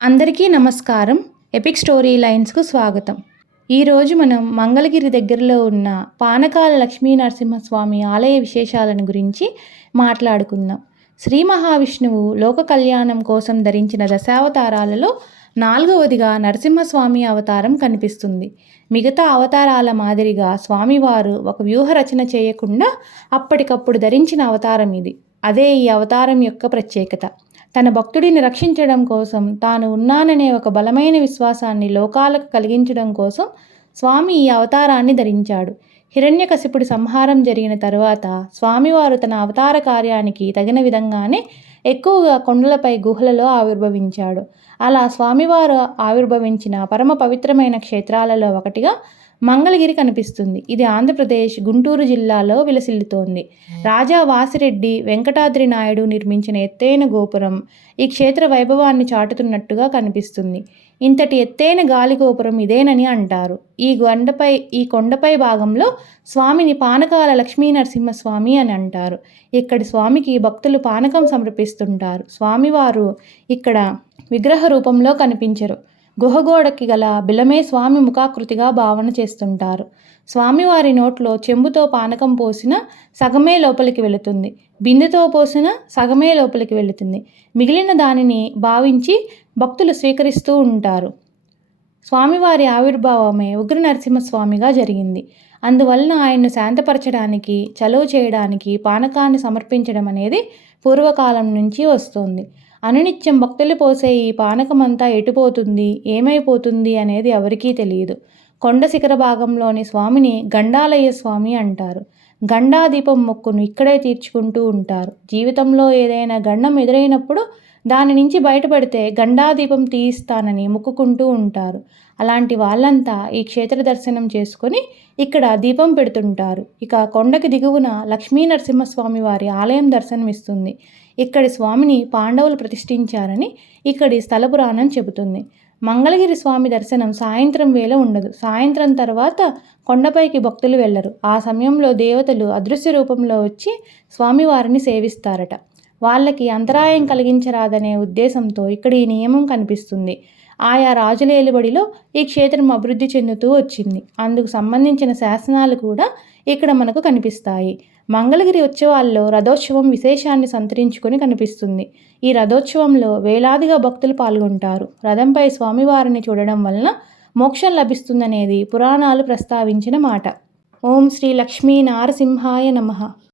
అందరికీ నమస్కారం. Epic story లైన్స్‌కు స్వాగతం. ఈరోజు మనం మంగళగిరి దగ్గరలో ఉన్న పానకాల లక్ష్మీ నరసింహస్వామి ఆలయ విశేషాలను గురించి మాట్లాడుకుందాం. శ్రీ మహావిష్ణువు లోక కళ్యాణం కోసం ధరించిన దశావతారాలలో 4వదిగా నరసింహస్వామి అవతారం కనిపిస్తుంది. మిగతా అవతారాల మాదిరిగా స్వామివారు ఒక వ్యూహ రచన చేయకుండా అప్పటికప్పుడు ధరించిన అవతారం ఇది. అదే ఈ అవతారం యొక్క ప్రత్యేకత. తన భక్తుడిని రక్షించడం కోసం, తాను ఉన్నాననే ఒక బలమైన విశ్వాసాన్ని లోకాలకు కలిగించడం కోసం స్వామి ఈ అవతారాన్ని ధరించాడు. హిరణ్యకశిపుడి సంహారం జరిగిన తరువాత స్వామివారు తన అవతార కార్యానికి తగిన విధంగానే ఎక్కువగా కొండలపై గుహలలో ఆవిర్భవించాడు. అలా స్వామివారు ఆవిర్భవించిన పరమ పవిత్రమైన క్షేత్రాలలో ఒకటిగా మంగళగిరి కనిపిస్తుంది. ఇది ఆంధ్రప్రదేశ్ గుంటూరు జిల్లాలో విలసిల్లుతోంది. రాజా వాసిరెడ్డి వెంకటాద్రి నాయుడు నిర్మించిన ఎత్తైన గోపురం ఈ క్షేత్ర వైభవాన్ని చాటుతున్నట్టుగా కనిపిస్తుంది. ఇంతటి ఎత్తైన గాలి గోపురం ఇదేనని అంటారు. ఈ కొండపై భాగంలో స్వామిని పానకాల లక్ష్మీ నరసింహస్వామి అని అంటారు. ఇక్కడి స్వామికి భక్తులు పానకం సమర్పిస్తుంటారు. స్వామివారు ఇక్కడ విగ్రహ రూపంలో కనిపించరు. గుహగోడకి గల బిలమే స్వామి ముఖాకృతిగా భావన చేస్తుంటారు. స్వామివారి నోట్లో చెంబుతో పానకం పోసిన సగమే లోపలికి వెళుతుంది, బిందెతో పోసిన సగమే లోపలికి వెళుతుంది. మిగిలిన దానిని భావించి భక్తులు స్వీకరిస్తూ ఉంటారు. స్వామివారి ఆవిర్భావమే ఉగ్ర నరసింహస్వామిగా జరిగింది. అందువలన ఆయన్ను శాంతపరచడానికి, చలువ చేయడానికి పానకాన్ని సమర్పించడం అనేది పూర్వకాలం నుంచి వస్తోంది. అనునిత్యం భక్తులు పోసే ఈ పానకమంతా ఎటుపోతుంది, ఏమైపోతుంది అనేది ఎవరికీ తెలియదు. కొండ శిఖర భాగంలోని స్వామిని గండాలయ్య స్వామి అంటారు. గండాదీపం మొక్కును ఇక్కడే తీర్చుకుంటూ ఉంటారు. జీవితంలో ఏదైనా గండం ఎదురైనప్పుడు దాని నుంచి బయటపడితే గండాదీపం తీయిస్తానని మొక్కుకుంటూ ఉంటారు. అలాంటి వాళ్ళంతా ఈ క్షేత్ర దర్శనం చేసుకొని ఇక్కడ దీపం పెడుతుంటారు. ఇక కొండకి దిగువన లక్ష్మీ నరసింహస్వామి వారి ఆలయం దర్శనమిస్తుంది. ఇక్కడి స్వామిని పాండవులు ప్రతిష్ఠించారని ఇక్కడి స్థల పురాణం చెబుతుంది. మంగళగిరి స్వామి దర్శనం సాయంత్రం వేళ ఉండదు. సాయంత్రం తర్వాత కొండపైకి భక్తులు వెళ్ళరు. ఆ సమయంలో దేవతలు అదృశ్య రూపంలో వచ్చి స్వామివారిని సేవిస్తారట. వాళ్ళకి అంతరాయం కలిగించరాదనే ఉద్దేశంతో ఇక్కడ ఈ నియమం కనిపిస్తుంది. ఆయా రాజుల ఏలుబడిలో ఈ క్షేత్రం అభివృద్ధి చెందుతూ వచ్చింది. అందుకు సంబంధించిన శాసనాలు కూడా ఇక్కడ మనకు కనిపిస్తాయి. మంగళగిరి ఉత్సవాల్లో రథోత్సవం విశేషాన్ని సంతరించుకొని కనిపిస్తుంది. ఈ రథోత్సవంలో వేలాదిగా భక్తులు పాల్గొంటారు. రథంపై స్వామివారిని చూడడం వలన మోక్షం లభిస్తుందనేది పురాణాలు ప్రస్తావించిన మాట. ఓం శ్రీ లక్ష్మీ నారసింహాయ నమః.